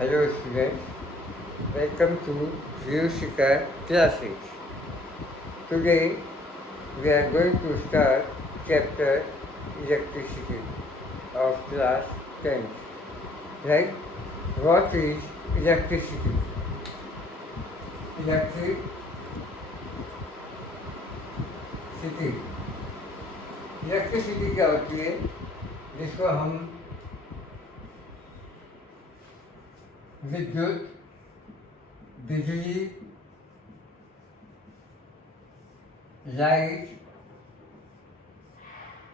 Hello students, welcome to Vyushika classes. Today we are going to start chapter electricity of class 10. Right? What is electricity? Electricity. Electricity क्या होती है जिसको हम विद्युत बिजली light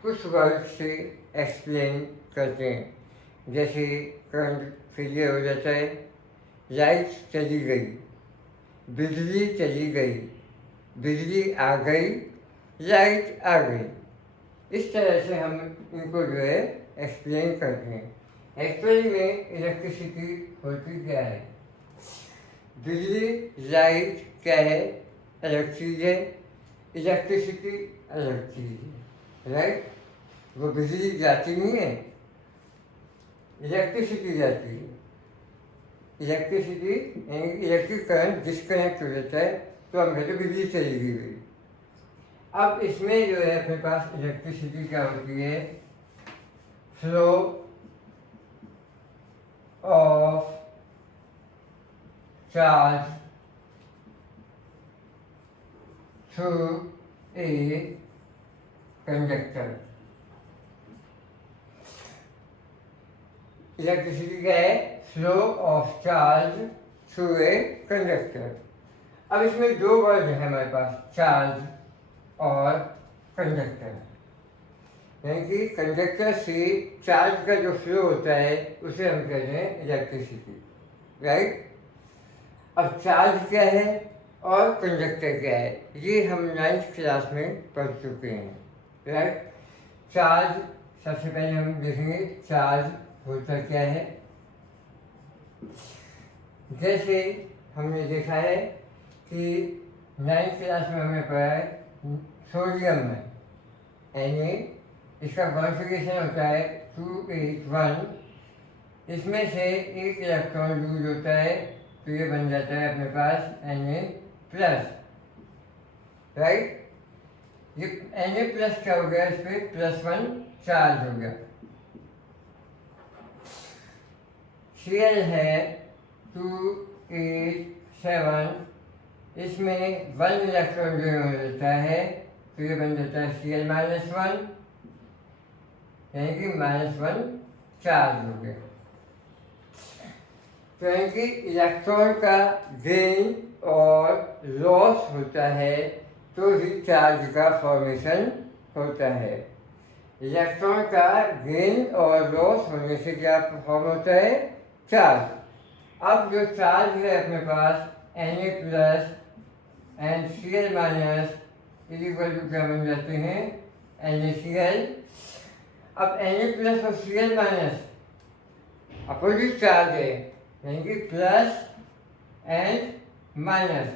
कुछ वर्ड से एक्सप्लेन करते हैं। जैसे करंट फेलियर हो जाता है, लाइट चली गई, बिजली चली गई, बिजली आ गई, लाइट आ गई। इस तरह से हम इनको जो है एक्सप्लेन करते हैं। एक्चुअली में इलेक्ट्रिसिटी होती क्या है? बिजली लाइट क्या है? अलग चीज़ है। इलेक्ट्रिसिटी अलग चीज़ है। राइट? वो बिजली जाती नहीं है, इलेक्ट्रिसिटी जाती है। इलेक्ट्रिसिटी इलेक्ट्रिक करंट डिस्कनेक्ट हो जाता है तो हम कहते बिजली चली गई। अब इसमें जो है अपने पास इलेक्ट्रिसिटी क्या होती है? Flow of charge through a conductor. Electricity क्या है? Flow of charge through a conductor. अब इसमें दो वर्ड है हमारे पास, चार्ज और कंडक्टर। यानी कि कंडक्टर से चार्ज का जो फ्लो होता है उसे हम कहते हैं इलेक्ट्रिसिटी। राइट? अब चार्ज क्या है और कंडक्टर क्या है ये हम 9th क्लास में पढ़ चुके हैं। राइट? चार्ज सबसे पहले हम देखेंगे चार्ज होता क्या है। जैसे हमने देखा है कि 9th क्लास में हमने पढ़ा है सोडियम में यानी इसका कॉन्फ़िगरेशन होता है 281। इसमें से एक इलेक्ट्रॉन लूज होता है तो ये बन जाता है अपने पास Na+। राइट? ये Na+ क्या हो गया? इस पर +1 चार्ज हो गया। Cl है 287, इसमें 1 इलेक्ट्रॉन जो हो जाता है तो ये बन जाता है Cl-1 यानी कि -1 चार्ज हो गया। तो यानी कि इलेक्ट्रॉन का गेन और लॉस होता है तो ही चार्ज का फॉर्मेशन होता है। इलेक्ट्रॉन का गेन और लॉस होने से क्या फॉर्म होता है? चार्ज। अब जो चार्ज है अपने पास Na+ and Cl- equal to क्या बन जाते हैं? NaCl। अब Na+ और Cl- अपोजिट चार्ज है यानी कि प्लस एंड माइनस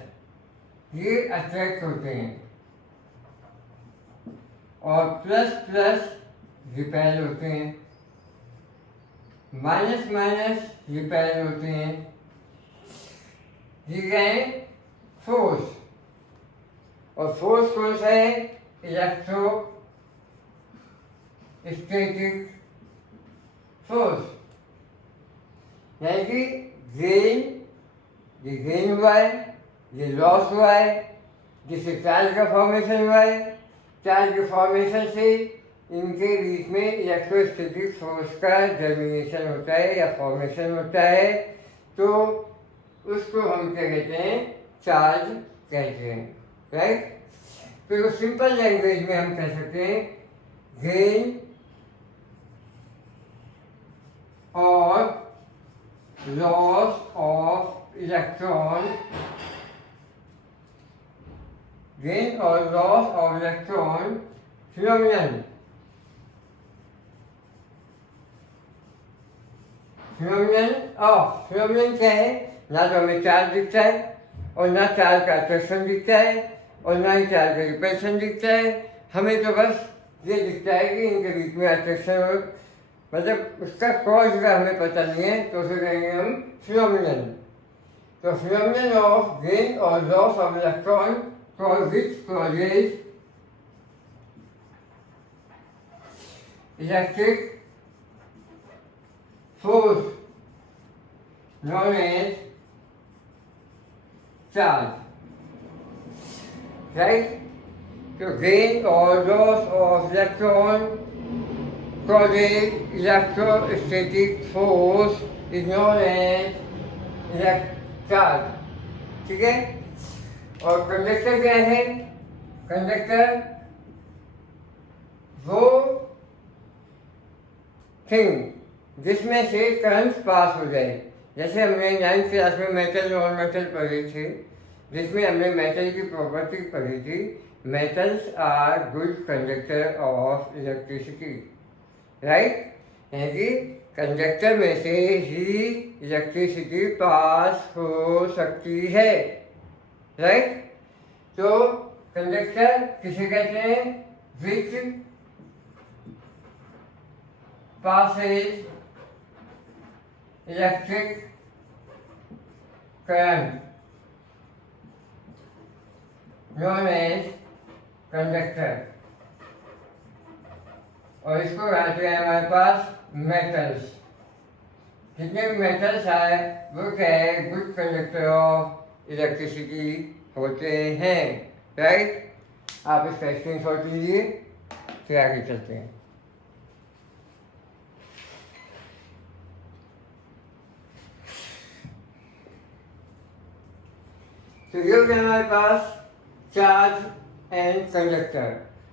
ये अट्रैक्ट होते हैं और प्लस प्लस रिपेल होते हैं, माइनस माइनस रिपेल होते हैं। ये गए फोर्स, और फोर्स कौन सा है? Electro static force. यानी कि ये गेन हुआ है, ये लॉस हुआ है, जिससे चार्ज का फॉर्मेशन हुआ है। चार्ज के फॉर्मेशन से इनके बीच में इलेक्ट्रोस्टैटिक फोर्स का जर्मिनेशन होता है या फॉर्मेशन होता है तो उसको हम क्या कहते हैं? चार्ज कहते हैं। राइट? तो सिंपल लैंग्वेज में हम कह सकते हैं गेन और लॉस ऑफ इलेक्ट्रॉन, गेन और loss of electron phenomenon. Phenomenon क्या है? ना तो हमें चार्ज दिखता है और ना चार्ज का अट्रैक्शन दिखता है और ना ही चार्ज का रिपल्शन दिखता है। हमें तो बस ये दिखता है कि इनके बीच में अट्रैक्शन मतलब उसका कॉज का हमें पता नहीं है, तो उसे कहेंगे हम फिनोमिनन। तो फिनोमिनन ऑफ गेन और loss of electron causes electric force known as charge, right? So gain or loss of electron causes electrostatic force is known as charge, ठीक है। और कंडक्टर क्या है? कंडक्टर वो थिंग जिसमें से करंट पास हो जाए। जैसे हमने 9th क्लास में मेटल और मेटल पढ़ी थी, जिसमें हमने मेटल की प्रॉपर्टी पढ़ी थी। Metals are good conductor of electricity, right. यानी कंडक्टर में से ही इलेक्ट्रिसिटी पास हो सकती है, राइट। तो कंडक्टर किसे कहते हैं? विच passes electric current known as conductor. और इसको आते हैं हमारे पास मेटल्स। जितने भी मेटल्स आए वो क्या है? गुड कंडक्टर ऑफ इलेक्ट्रिसिटी होते हैं, राइट। आप इसका स्क्रीनशॉट लीजिए, फिर आगे चलते हैं। तो ये हो गया हमारे पास चार्ज एंड कंडक्टर।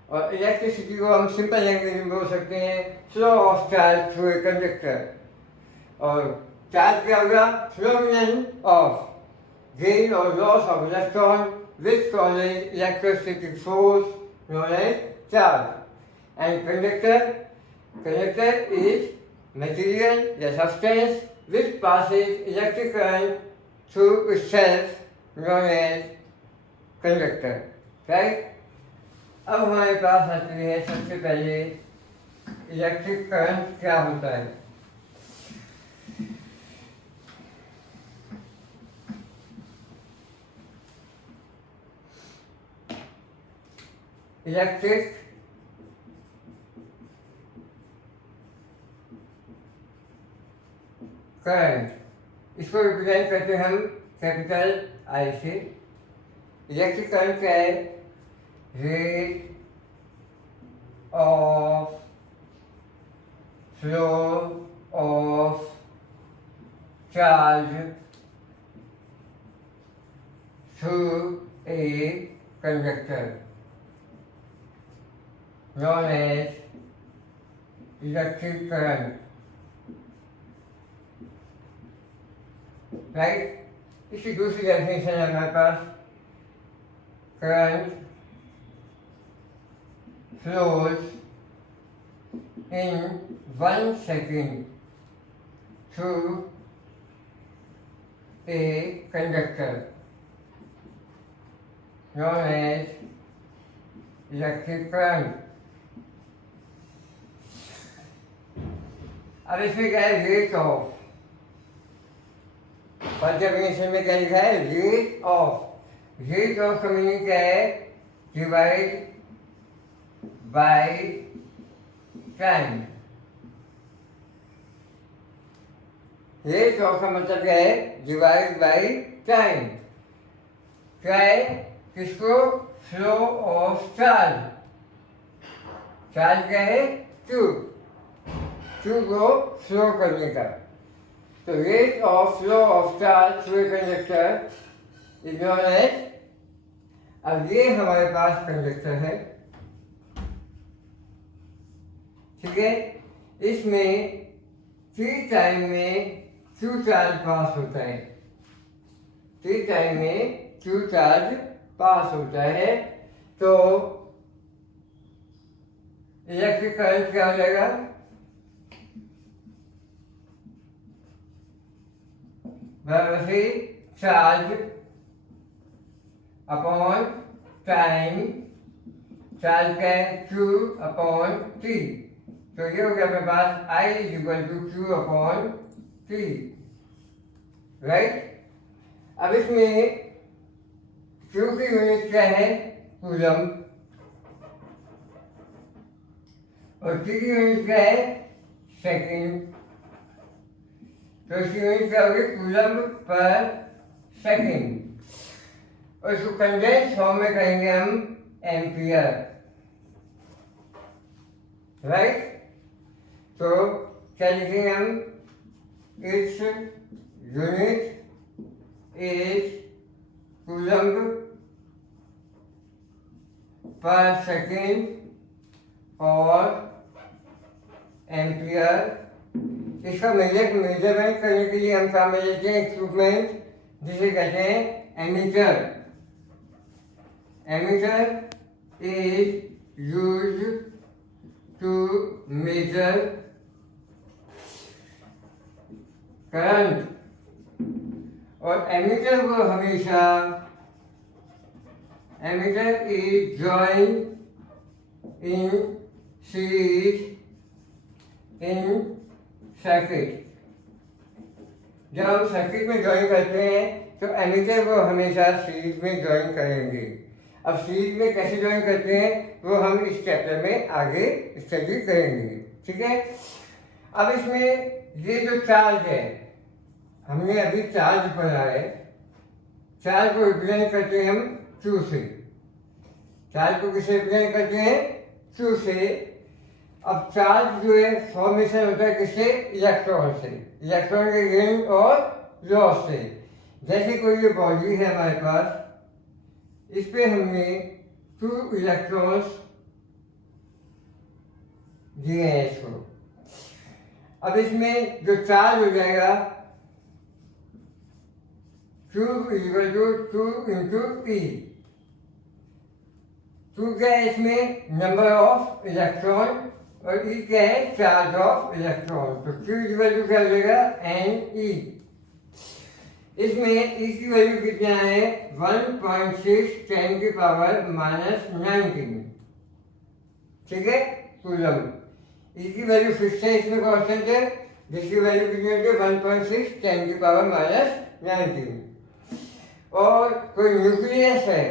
और इलेक्ट्रिसिटी को हम सिंपल लैंग्वेज में बोल सकते हैं flow of charge through a conductor. और चार्ज क्या होगा? फिनोमिनन ऑफ गेन और loss of electron which causes electrostatic force known as charge. And conductor is material या substance which passes electric current through itself known as conductor, right. अब हमारे पास आती है सबसे पहले इलेक्ट्रिक करंट क्या होता है। इलेक्ट्रिक करंट, इसको रिप्रेजेंट करते हैं हम कैपिटल आई से। इलेक्ट्रिक करंट क्या है? Rate of flow of charge through a conductor known as electric current, right? इसकी दूसरी डेफिनेशन है हमारे पास current flows in 1 second through a conductor known as electric current। अब इसमें क्या है? रेट ऑफ, फर्स्ट डेफिनेशन में क्या लिखा है? Rate of. रेट ऑफ का मीनिंग क्या है? Divide by time. Rate of का मतलब क्या है? Divide by time. क्या है? किसको? Flow of charge. चार्ज क्या है? ट्यूब को फ्लो करने का। तो rate of flow of charge through a conductor is known as. अब ये हमारे पास कंडक्टर है, ठीक है। इसमें टी टाइम में क्यू चार्ज पास होता है। टी टाइम में क्यू चार्ज पास होता है, तो इलेक्ट्रिक करंट क्या हो जाएगा? बराबर चार्ज अपॉन टाइम। चार्ज का है Q अपॉन T। तो ये हो गया अपने पास I equal to Q upon T, right. अब इसमें क्यू की यूनिट क्या है, कूलम, और टी की यूनिट क्या है, सेकेंड। तो इसकी यूनिट क्या होगी, कूलम पर सेकेंड, और इसको कंडेंस फॉर्म में कहेंगे हम एम्पियर, राइट। तो क्या लिखेंगे हम, its unit is coulomb per second और एम्पियर। इसका मेजरमेंट करने के लिए हम काम में लेते हैं इक्विपमेंट जिसे कहते हैं ammeter. Ammeter is use to measure current, और एमीटर को हमेशा, ammeter is join in series in circuit. जब हम सर्किट में ज्वाइन करते हैं तो एमीटर को हमेशा सीरीज में ज्वाइन करेंगे। अब सीरीज में कैसे ज्वाइन करते हैं वो हम इस चैप्टर में आगे स्टडी करेंगे, ठीक है। अब इसमें ये जो चार्ज है, हमने अभी चार्ज पढ़ा है, चार्ज को रिप्रेजेंट करते हैं हम Q से। चार्ज को किससे रिप्रेजेंट करते हैं, Q से। अब चार्ज जो है फॉर्मेशन होता है किससे, इलेक्ट्रॉन से, इलेक्ट्रॉन के गेन और लॉस से। जैसे कोई ये बॉडी है हमारे पास, इस पे हमने 2 इलेक्ट्रॉन्स दिए हैं इसको। अब इसमें जो चार्ज हो जाएगा Q equal to 2 into E। 2 क्या है इसमें, नंबर ऑफ इलेक्ट्रॉन, और E क्या है, चार्ज ऑफ इलेक्ट्रॉन। तो Q इक्वल टू क्या हो जाएगा, NE। इसमें E की वैल्यू कितना है, 1.6 10 की पावर माइनस 19, ठीक है, कूलम। E की वैल्यू फिक्स है, इसमें कांस्टेंट है, जिसकी वैल्यू कितनी होती है, 1.6 10 की पावर माइनस 19। और कोई न्यूक्लियस है,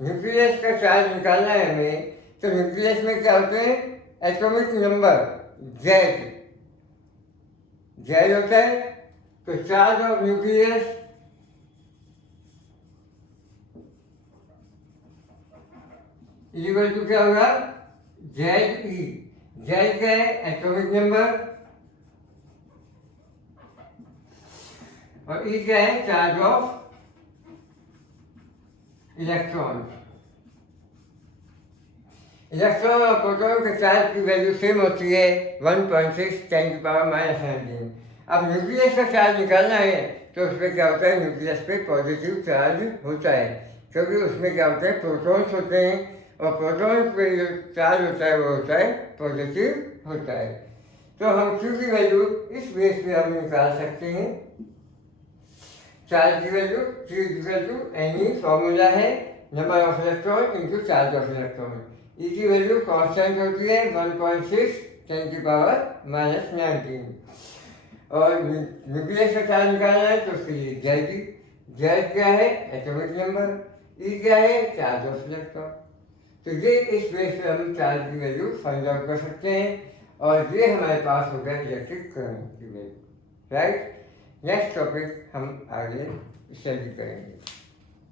न्यूक्लियस का चार्ज निकालना है हमें, तो न्यूक्लियस में क्या होते हैं, एटॉमिक नंबर Z, Z होता है। तो charge of nucleus equal to क्या होगा, ZE। Z क्या है, एटॉमिक नंबर, और E क्या है, चार्ज ऑफ इलेक्ट्रॉन। इलेक्ट्रॉन और प्रोटॉन के चार्ज की वैल्यू सेम होती है, 1.6 10 की पावर माइनस 19। अब न्यूक्लियस का चार्ज निकालना है तो उसमें क्या होता है, न्यूक्लियस पे पॉजिटिव चार्ज होता है, क्योंकि उसमें क्या होता है, प्रोटॉन्स होते हैं, और प्रोटॉन्स पे जो चार्ज होता है वो होता है पॉजिटिव होता है। तो हम Q की वैल्यू इस बेस पे हम निकाल सकते हैं। चार्ज की value Q equal to NE, formula है number of electron into charge of electron. E की वैल्यू कांस्टेंट होती है 1.6 10 की पावर माइनस 19, और न्यूक्लियस का चार्ज निकालना है तो उसके लिए Z क्या है, एटॉमिक नंबर, E क्या है, चार्ज ऑफ इलेक्ट्रॉन। तो ये इस बेस पे हम चार्ज की वैल्यू फाइंड आउट कर सकते हैं, और ये हमारे पास हो गया इलेक्ट्रिक करंट की वैल्यू, राइट। नेक्स्ट टॉपिक हम आगे स्टडी करेंगे।